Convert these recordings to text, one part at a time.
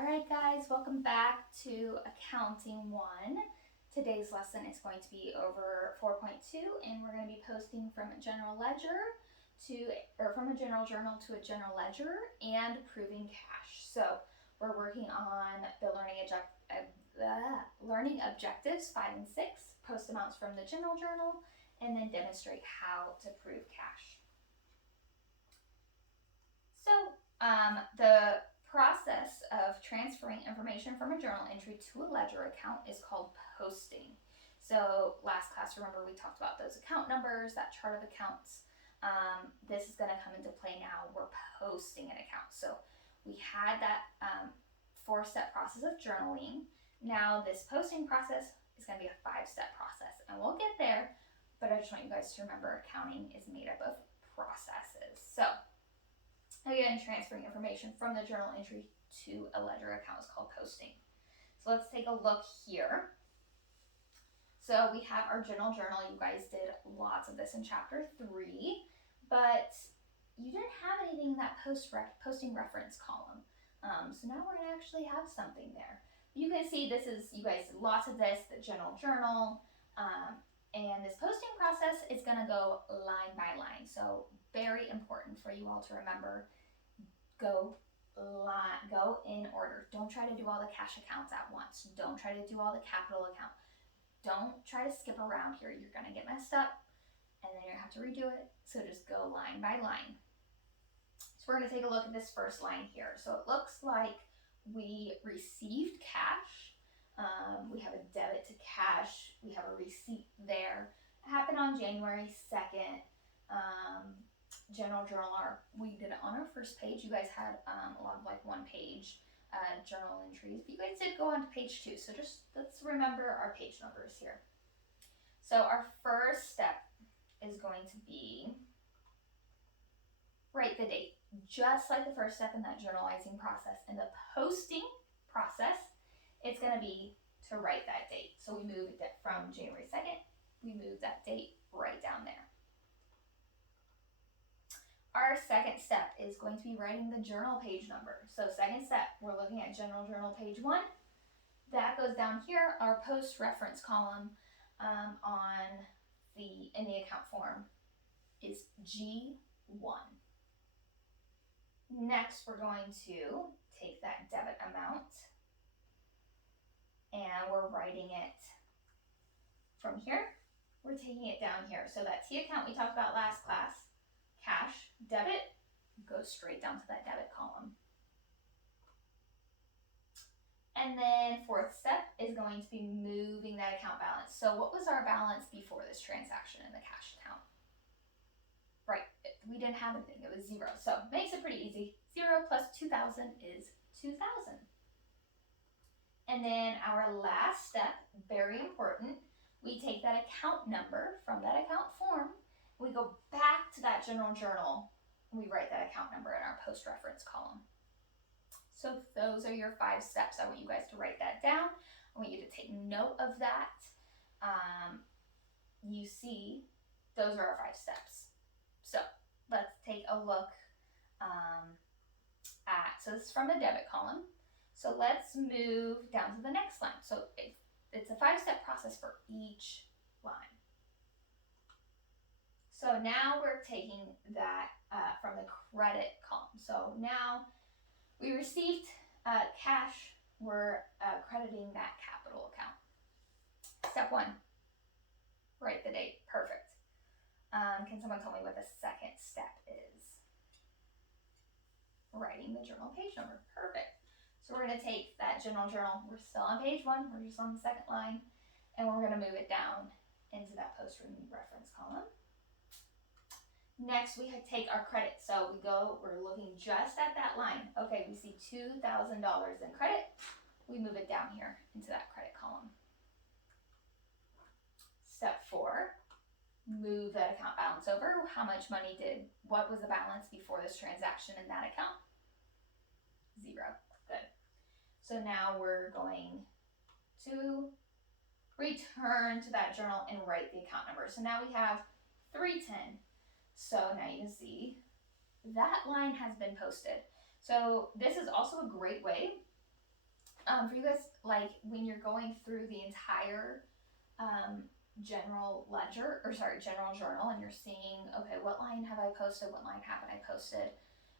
All right, guys, welcome back to Accounting 1. Today's lesson is going to be over 4.2, and we're going to be posting from a general ledger from a general journal to a general ledger and proving cash. So we're working on the learning objectives 5 and 6, post amounts from the general journal, and then demonstrate how to prove cash. So the process of transferring information from a journal entry to a ledger account is called posting. So last class, remember, we talked about those account numbers, that chart of accounts. This is going to come into play now. We're posting an account. So we had that 4-step process of journaling. Now this posting process is going to be a 5-step process, and we'll get there, but I just want you guys to remember accounting is made up of processes. So again, transferring information from the journal entry to a ledger account is called posting. So let's take a look here. So we have our general journal. You guys did lots of this in chapter 3, but you didn't have anything in that posting reference column. So now we're gonna actually have something there. You can see this is, you guys did lots of this, the general journal, and this posting process is gonna go line by line. So very important for you all to remember, go in order. Don't try to do all the cash accounts at once. Don't try to do all the capital account. Don't try to skip around here. You're gonna get messed up and then you're gonna have to redo it. So just go line by line. So we're gonna take a look at this first line here. So it looks like we received cash. We have a debit to cash. We have a receipt there. It happened on January 2nd. General journal, we did it on our first page. You guys had a lot of like 1-page journal entries, but you guys did go on to page 2. So just let's remember our page numbers here. So our first step is going to be write the date, just like the first step in that journalizing process. In the posting process, it's going to be to write that date. So we moved it from January 2nd. We moved that date right down there. Our second step is going to be writing the journal page number. So second step, we're looking at general journal page 1. That goes down here. Our post reference column in the account form is G1. Next, we're going to take that debit amount and we're writing it from here. We're taking it down here. So that T account we talked about last class, cash, debit, goes straight down to that debit column. And then fourth step is going to be moving that account balance. So what was our balance before this transaction in the cash account? Right, we didn't have anything, it was 0. So makes it pretty easy. 0 plus 2,000 is 2,000. And then our last step, very important, we take that account number from that account form. We go back to that general journal, and we write that account number in our post reference column. So those are your 5 steps. I want you guys to write that down. I want you to take note of that. You see, those are our 5 steps. So let's take a look so this is from the debit column. So let's move down to the next line. So it's a 5-step process for each line. So now we're taking that from the credit column. So now we received cash, we're crediting that capital account. Step 1, write the date. Perfect. Can someone tell me what the second step is? Writing the journal page number. Perfect. So we're going to take that general journal. We're still on page 1. We're just on the second line. And we're going to move it down into that post reference column. Next, we take our credit. So we're looking just at that line. Okay, we see $2,000 in credit. We move it down here into that credit column. Step 4, move that account balance over. What was the balance before this transaction in that account? 0. Good. So now we're going to return to that journal and write the account number. So now we have 310. So now you can see that line has been posted. So this is also a great way For you guys, like when you're going through the entire general general journal, and you're seeing, okay, what line have I posted? What line haven't I posted?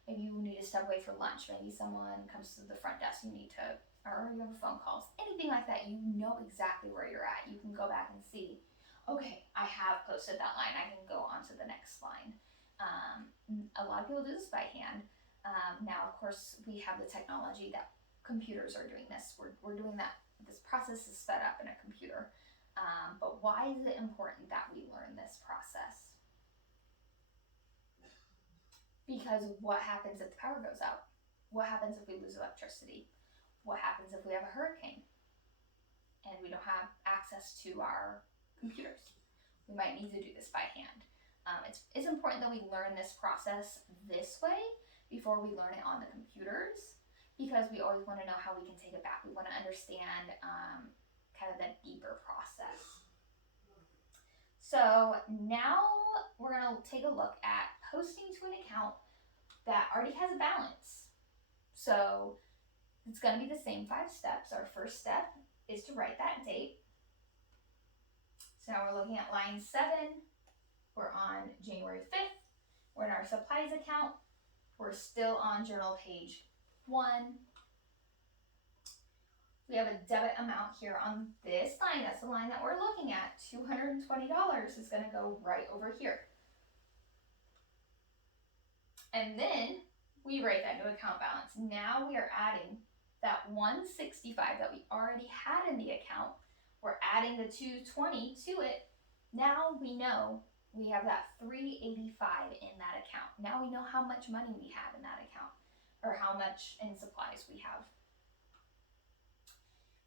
Maybe you need to step away for lunch. Maybe someone comes to the front desk. You need to, or you have a phone calls. Anything like that, you know exactly where you're at. You can go back and see, okay, I have posted that line. I can go on to the next line. A lot of people do this by hand. Now, of course, we have the technology that computers are doing this. We're doing that. This process is sped up in a computer. But why is it important that we learn this process? Because what happens if the power goes out? What happens if we lose electricity? What happens if we have a hurricane and we don't have access to our computers? We might need to do this by hand. It's important that we learn this process this way before we learn it on the computers, because we always want to know how we can take it back. We want to understand kind of the deeper process. So now we're going to take a look at posting to an account that already has a balance. So it's going to be the same 5 steps. Our first step is to write that date. So now we're looking at line 7. We're on January 5th. We're in our supplies account. We're still on journal page 1. We have a debit amount here on this line. That's the line that we're looking at. $220 is going to go right over here. And then we write that new account balance. Now we are adding that $165 that we already had in the account. We're adding the $220 to it. Now we know we have that $385 in that account. Now we know how much money we have in that account, or how much in supplies we have.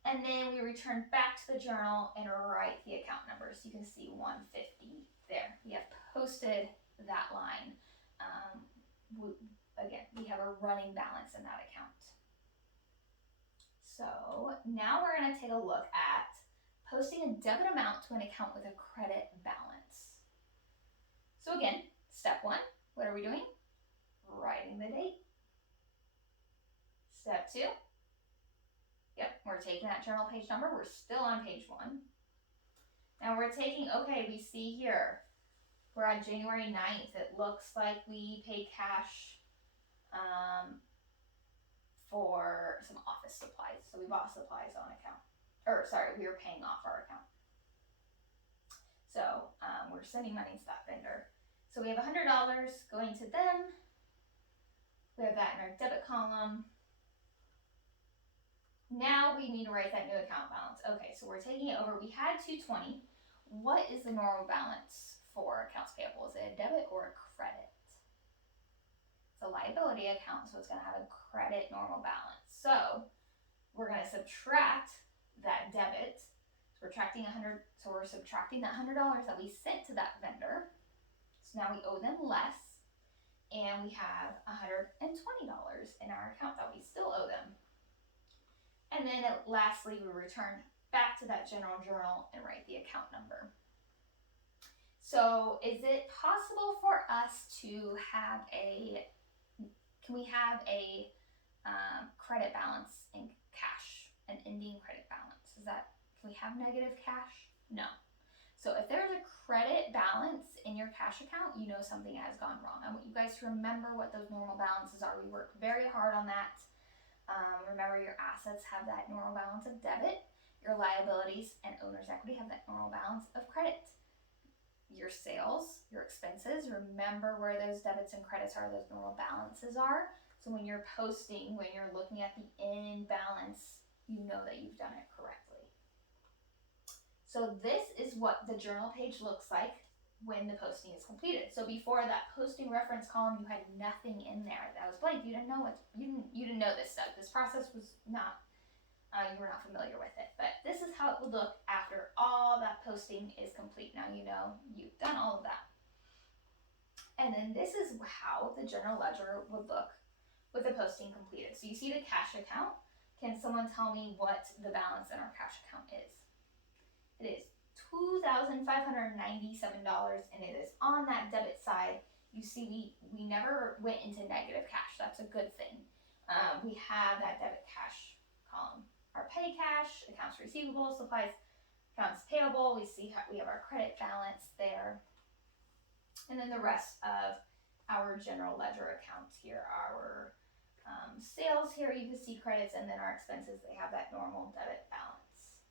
And then we return back to the journal and write the account number. So you can see 150 there. We have posted that line. Again, we have a running balance in that account. So now we're going to take a look at posting a debit amount to an account with a credit balance. So again, step 1, what are we doing? Writing the date. Step 2, yep, we're taking that journal page number. We're still on page 1. Now we're taking, okay, we see here, we're on January 9th. It looks like we paid cash for some office supplies. So we bought supplies on account. We were paying off our account. So we're sending money to that vendor. So we have $100 going to them. We have that in our debit column. Now we need to write that new account balance. Okay, so we're taking it over. We had $220. What is the normal balance for accounts payable? Is it a debit or a credit? It's a liability account, so it's going to have a credit normal balance. So we're going to subtract that debit. So we're subtracting that $100 that we sent to that vendor. So now we owe them less, and we have $120 in our account that we still owe them. And then lastly, we return back to that general journal and write the account number. So is it possible for us to have can we have a credit balance in cash, an ending credit balance? Can we have negative cash? No. So if there's a credit balance in your cash account, you know something has gone wrong. I want you guys to remember what those normal balances are. We worked very hard on that. Remember, your assets have that normal balance of debit. Your liabilities and owner's equity have that normal balance of credit. Your sales, your expenses, remember where those debits and credits are, those normal balances are. So when you're posting, when you're looking at the end balance, you know that you've done it correctly. So this is what the journal page looks like when the posting is completed. So before that posting reference column, you had nothing in there. That was blank. You didn't know this stuff. This process was not, you were not familiar with it. But this is how it would look after all that posting is complete. Now you know you've done all of that. And then this is how the general ledger would look with the posting completed. So you see the cash account. Can someone tell me what the balance in our cash account is? It is $2,597, and it is on that debit side. You see, we never went into negative cash. That's a good thing. We have that debit cash column. our petty cash, accounts receivable, supplies, accounts payable. We see we have our credit balance there. And then the rest of our general ledger accounts here, our sales here, you can see credits, and then our expenses, they have that normal debit balance.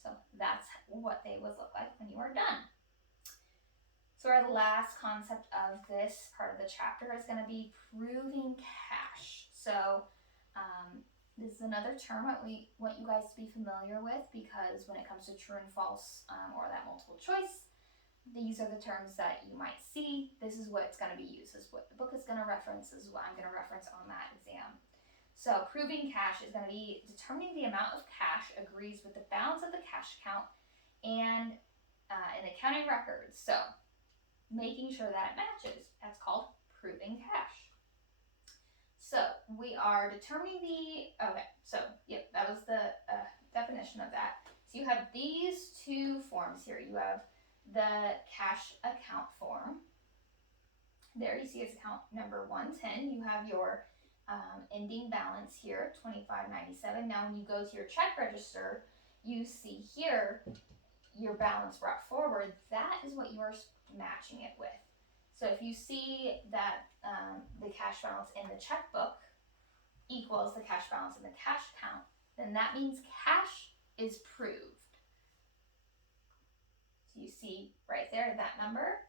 So that's what they would look like when you are done. So our last concept of this part of the chapter is going to be proving cash. So this is another term I want you guys to be familiar with, because when it comes to true and false or that multiple choice, these are the terms that you might see. This is what it's going to be used. This is what the book is going to reference. This is what I'm going to reference on that exam. So proving cash is going to be determining the amount of cash agrees with the balance of the cash account and in the accounting records. So making sure that it matches. That's called proving cash. So we are determining that was the definition of that. So you have these two forms here. You have the cash account form. There you see it's account number 110. You have your ending balance here, $25.97. Now when you go to your check register, you see here your balance brought forward. That is what you're matching it with. So if you see that the cash balance in the checkbook equals the cash balance in the cash account, then that means cash is proved. So you see right there that number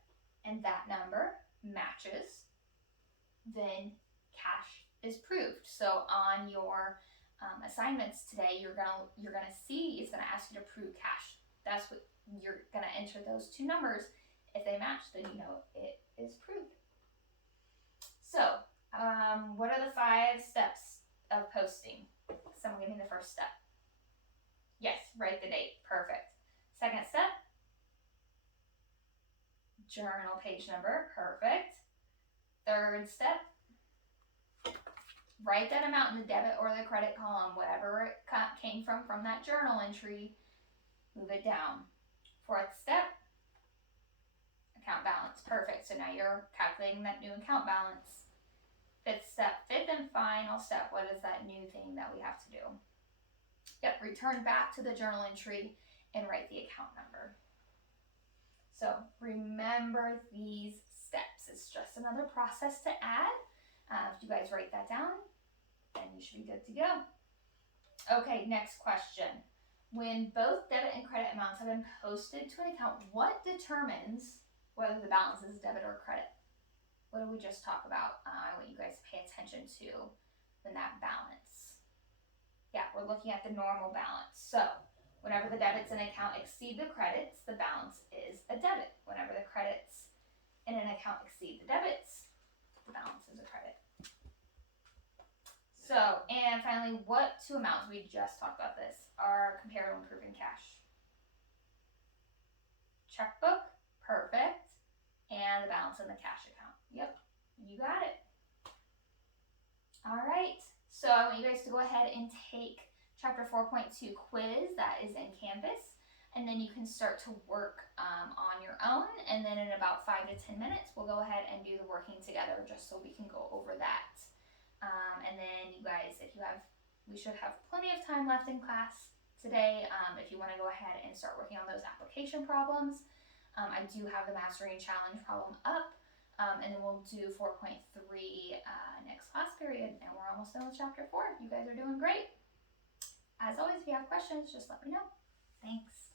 and that number matches, then cash is proved. So on your assignments today, you're gonna see it's gonna ask you to prove cash. That's what you're gonna enter, those two numbers. If they match, then you know it is proved. So what are the 5 steps of posting? Someone give me the first step. Yes, write the date. Perfect. Second step, journal page number. Perfect. Third step, write that amount in the debit or the credit column, whatever it came from that journal entry, move it down. Fourth step, account balance. Perfect. So now you're calculating that new account balance. Fifth step, fifth and final step, what is that new thing that we have to do? Yep, return back to the journal entry and write the account number. So remember these steps. It's just another process to add. If you guys write that down, then you should be good to go. Okay, next question. When both debit and credit amounts have been posted to an account, what determines whether the balance is debit or credit? What did we just talk about? I want you guys to pay attention to in that balance. Yeah, we're looking at the normal balance. So whenever the debits in an account exceed the credits, the balance is a debit. Whenever the credits in an account exceed the debits, the balance is a credit. So, and finally, what two amounts, we just talked about this, are compared when proving cash? Checkbook, perfect, and the balance in the cash account. Yep, you got it. All right, so I want you guys to go ahead and take Chapter 4.2 quiz that is in Canvas, and then you can start to work on your own, and then in about 5 to 10 minutes, we'll go ahead and do the working together just so we can go over that. And then you guys, we should have plenty of time left in class today if you want to go ahead and start working on those application problems. I do have the Mastering Challenge problem up, and then we'll do 4.3 next class period, and we're almost done with Chapter 4. You guys are doing great. As always, if you have questions, just let me know. Thanks.